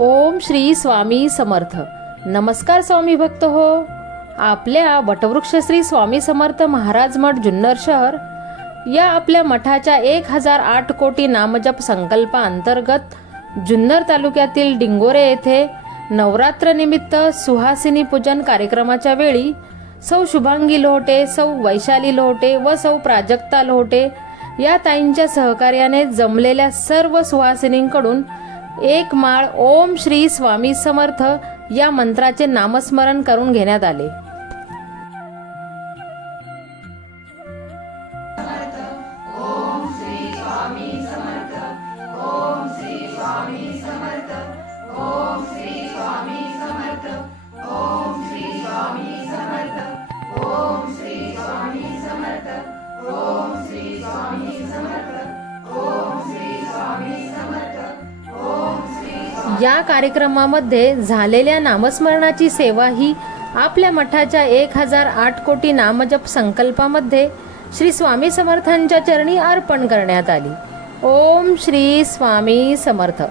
ओम श्री स्वामी समर्थ। नमस्कार स्वामी भक्त हो। आपल्या वटवृक्ष श्री स्वामी समर्थ महाराज मठ जुन्नर शहर या आपल्या मठाच्या 1008 कोटी नामजप संकल्पा अंतर्गत जुन्नर तालुक्यातील डिंगोरे येथे नवरात्र निमित्त सुहासिनी पूजन कार्यक्रमाच्या वेळी सौ शुभांगी लोहटे, सौ वैशाली लोहटे व सौ प्राजक्ता लोहटे या ताईंच्या सहकार्याने जमलेल्या सर्व सुहासिनींकडून एक माळ ओम श्री स्वामी समर्थ या मंत्राचे नामस्मरण करून घेण्यात आले। ओम श्री स्वामी समर्थ, ओम श्री स्वामी समर्थ, ओम श्री स्वामी समर्थ, ओम श्री स्वामी समर्थ, ओम श्री स्वामी समर्थ, ओम श्री स्वामी समर्थ, ओम श्री स्वामी समर्थ। या कार्यक्रमामध्ये झालेल्या नामस्मरणाची सेवा ही आपल्या मठाच्या 1008 कोटी नामजप संकल्पामध्ये श्री स्वामी समर्थांच्या चरणी अर्पण करण्यात आली। ओम श्री स्वामी समर्थ।